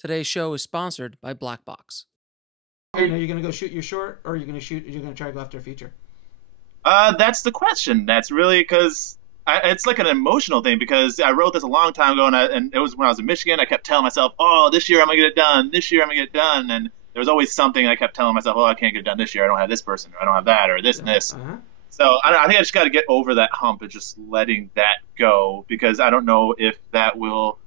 Today's show is sponsored by Blackbox. Are you going to go shoot your short, or are you going to shoot? You're going to try to go after a feature? That's the question. That's really because it's like an emotional thing because I wrote this a long time ago, and it was when I was in Michigan. I kept telling myself, "Oh, this year I'm gonna get it done. This year I'm gonna get it done." And there was always something I kept telling myself, "Oh, I can't get it done this year. I don't have this person, or I don't have that, or this and Yeah. this." Uh huh. So I think I just got to get over that hump of just letting that go because I don't know if that will.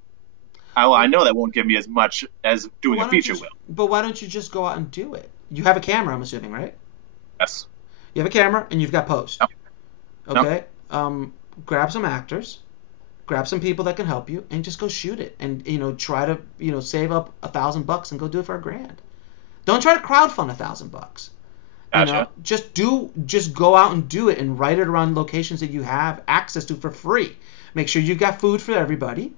I Well, know that won't give me as much as doing a why don't you? feature will. But why don't you just go out and do it? You have a camera, I'm assuming, right? Yes. You have a camera and you've got post. No. No. Okay. Grab some actors, grab some people that can help you, and just go shoot it. And try to save up $1,000 and go do it for $1,000. Don't try to crowdfund $1,000. Gotcha. Just go out and do it and write it around locations that you have access to for free. Make sure you've got food for everybody,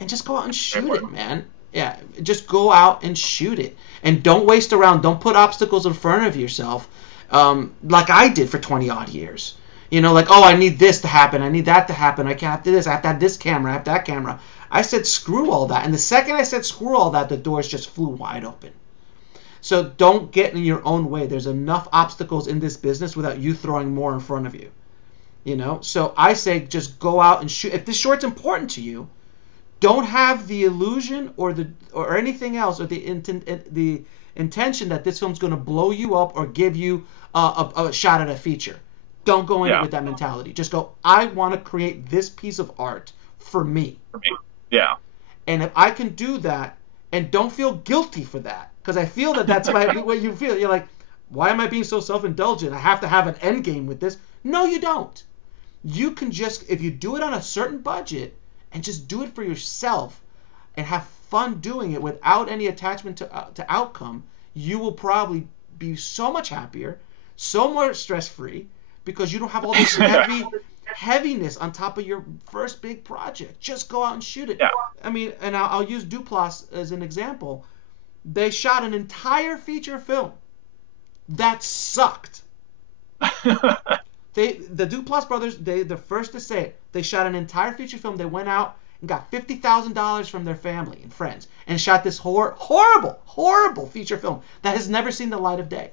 and just go out and Very shoot it, important. man. Yeah, just go out and shoot it, and don't waste around. Don't put obstacles in front of yourself, like I did for 20 odd years. Like, oh, I need this to happen, I need that to happen, I can't do this, I have to have this camera, I have that camera. I said screw all that, and the second I said screw all that, the doors just flew wide open. So don't get in your own way. There's enough obstacles in this business without you throwing more in front of you. So I say just go out and shoot. If this short's important to you, don't have the illusion or anything else or the intention that this film's going to blow you up or give you a shot at a feature. Don't go in it Yeah. with that mentality. Just go, I want to create this piece of art for me. For me. Yeah. And if I can do that, and don't feel guilty for that, because I feel that that's what you feel. You're like, why am I being so self-indulgent? I have to have an end game with this. No, you don't. You can just, if you do it on a certain budget and just do it for yourself and have fun doing it without any attachment to outcome, you will probably be so much happier, so more stress-free, because you don't have all this heaviness on top of your first big project. Just go out and shoot it. Yeah. I mean, and I'll use Duplass as an example. They shot an entire feature film that sucked. The Duplass brothers, they're the first to say it. They shot an entire feature film. They went out and got $50,000 from their family and friends and shot this horrible feature film that has never seen the light of day.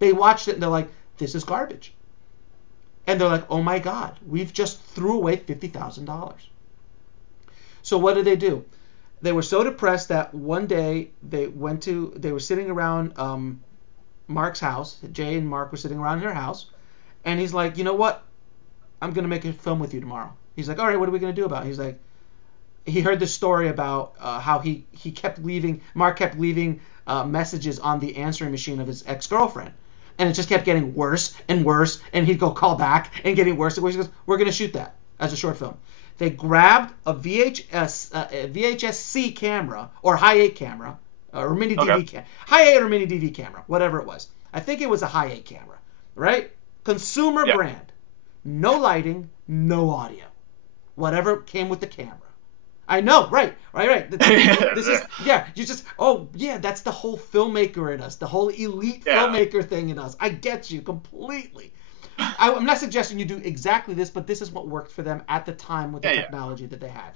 They watched it and they're like, this is garbage. And they're like, oh my God, we've just threw away $50,000. So what did they do? They were so depressed that one day they were sitting around Mark's house. Jay and Mark were sitting around their house. And he's like, you know what? I'm going to make a film with you tomorrow. He's like, all right, what are we going to do about it? He's like, he heard the story about how Mark kept leaving messages on the answering machine of his ex-girlfriend. And it just kept getting worse and worse. And he'd go call back and getting worse and worse. He goes, we're going to shoot that as a short film. They grabbed a VHS-C camera or high 8 camera or mini Okay. DV camera. High 8 or mini DV camera, whatever it was. I think it was a high 8 camera, right? Consumer Yeah. brand. No lighting, no audio. Whatever came with the camera. I know, right. This is, yeah, that's the whole filmmaker in us, the whole elite Yeah. filmmaker thing in us. I get you completely. I'm not suggesting you do exactly this, but this is what worked for them at the time with the Yeah. technology that they had.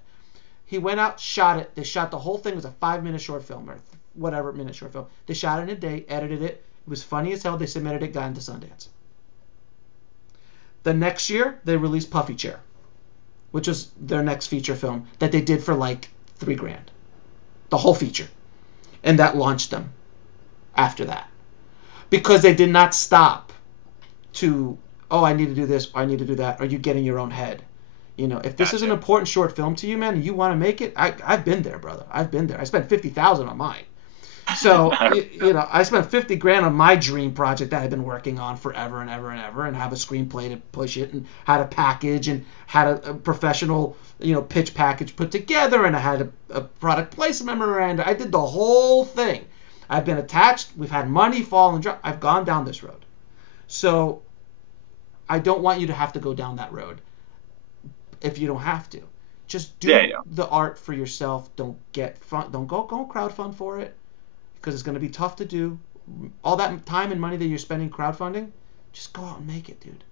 He went out, shot it. They shot the whole thing. It was a 5-minute short film or whatever minute short film. They shot it in a day, edited it. It was funny as hell. They submitted it, got into Sundance. The next year, they released Puffy Chair, which was their next feature film that they did for like $3,000. The whole feature. And that launched them after that. Because they did not stop to, oh, I need to do this, or I need to do that, or you get in your own head. If this is an Gotcha. important short film to you, man, and you want to make it, I've been there, brother. I've been there. I spent $50,000 on mine. So, I spent $50,000 on my dream project that I've been working on forever and ever and ever, and have a screenplay to push it, and had a package, and had a professional, pitch package put together, and I had a product placement memoranda. I did the whole thing. I've been attached. We've had money fall and drop. I've gone down this road. So, I don't want you to have to go down that road if you don't have to. Just do Yeah. the art for yourself. Don't go crowdfund for it, because it's going to be tough to do. All that time and money that you're spending crowdfunding, just go out and make it, dude.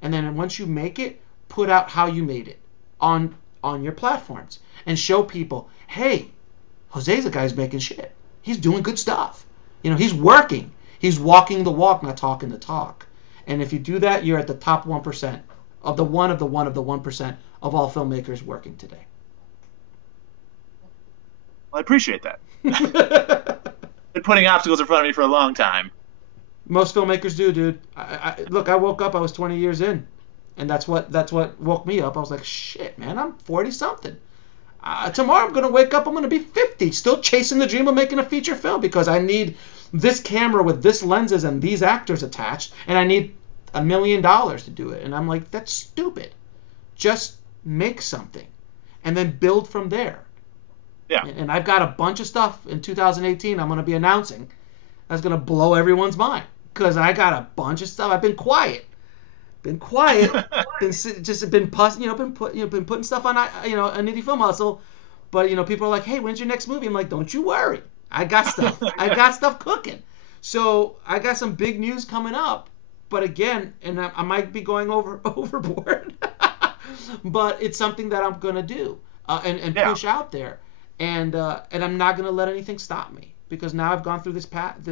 And then once you make it, put out how you made it on your platforms and show people, hey, Jose's a guy who's making shit. He's doing good stuff. You know, he's working. He's walking the walk, not talking the talk. And if you do that, you're at the top 1% of the 1% of all filmmakers working today. Well, I appreciate that. Been putting obstacles in front of me for a long time. Most filmmakers do, dude. Look, I woke up, I was 20 years in. And that's what woke me up. I was like, shit, man, I'm 40-something. Tomorrow I'm going to wake up, I'm going to be 50, still chasing the dream of making a feature film because I need this camera with this lenses and these actors attached, and I need $1 million to do it. And I'm like, that's stupid. Just make something and then build from there. Yeah. And I've got a bunch of stuff in 2018 I'm going to be announcing that's going to blow everyone's mind because I got a bunch of stuff. I've been quiet. Been putting stuff on, on Indie Film Hustle, but people are like, hey, when's your next movie? I'm like, don't you worry, I got stuff. I got stuff cooking. So I got some big news coming up, but again, and I might be going overboard, but it's something that I'm gonna do and push out there, and I'm not gonna let anything stop me because now I've gone through this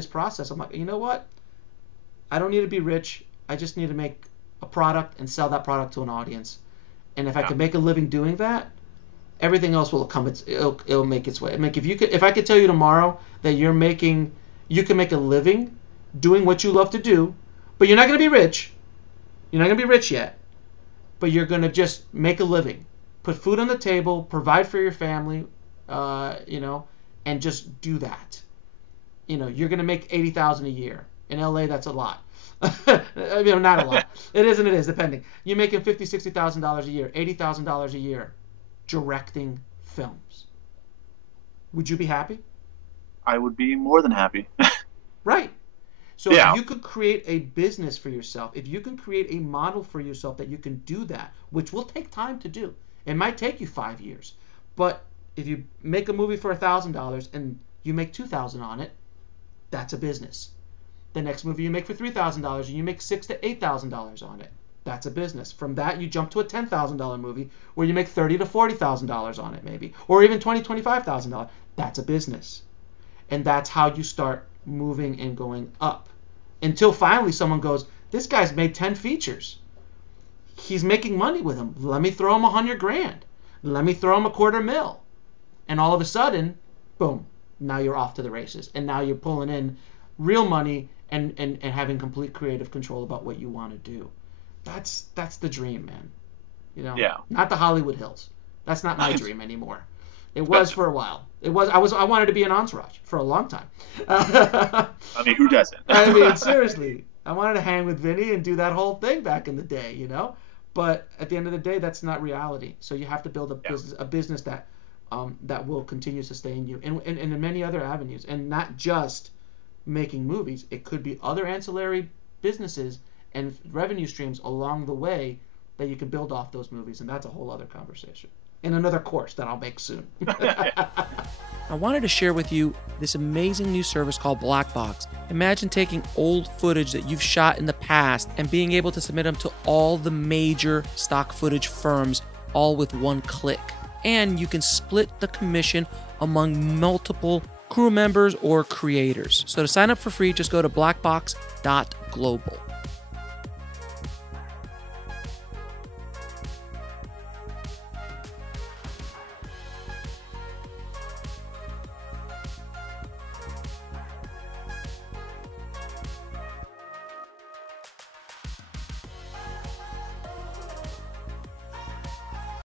process. I'm like, you know what? I don't need to be rich. I just need to make a product and sell that product to an audience, and if I can make a living doing that, everything else will come. It'll make its way. If I could tell you tomorrow that you can make a living doing what you love to do, but you're not going to be rich. You're not going to be rich yet, but you're going to just make a living, put food on the table, provide for your family, and just do that. You're going to make $80,000 a year in LA. That's a lot. Not a lot. It is and it is, depending. You're making $50,000, $60,000 a year, $80,000 a year, directing films. Would you be happy? I would be more than happy. Right. So if you could create a business for yourself, if you can create a model for yourself that you can do that, which will take time to do. It might take you 5 years, but if you make a movie for $1,000 and you make $2,000 on it, that's a business. The next movie you make for $3,000 and you make $6,000 to $8,000 on it. That's a business. From that, you jump to a $10,000 movie where you make $30,000 to $40,000 on it, maybe, or even $20,000, $25,000. That's a business, and that's how you start moving and going up, until finally someone goes, "This guy's made 10 features. He's making money with them. Let me throw him $100,000. Let me throw him $250,000," and all of a sudden, boom! Now you're off to the races, and now you're pulling in real money and having complete creative control about what you want to do. That's the dream, man. Not the Hollywood Hills. That's not my dream anymore. It was for a while. I wanted to be an Entourage for a long time. I mean, who doesn't? I mean, seriously, I wanted to hang with Vinny and do that whole thing back in the day, But at the end of the day, that's not reality. So you have to build a business that will continue to sustain you, and in many other avenues, and not just making movies. It could be other ancillary businesses and revenue streams along the way that you can build off those movies, and that's a whole other conversation in another course that I'll make soon. I wanted to share with you this amazing new service called Blackbox. Imagine taking old footage that you've shot in the past and being able to submit them to all the major stock footage firms, all with one click. And you can split the commission among multiple crew members or creators. So to sign up for free, just go to blackbox.global.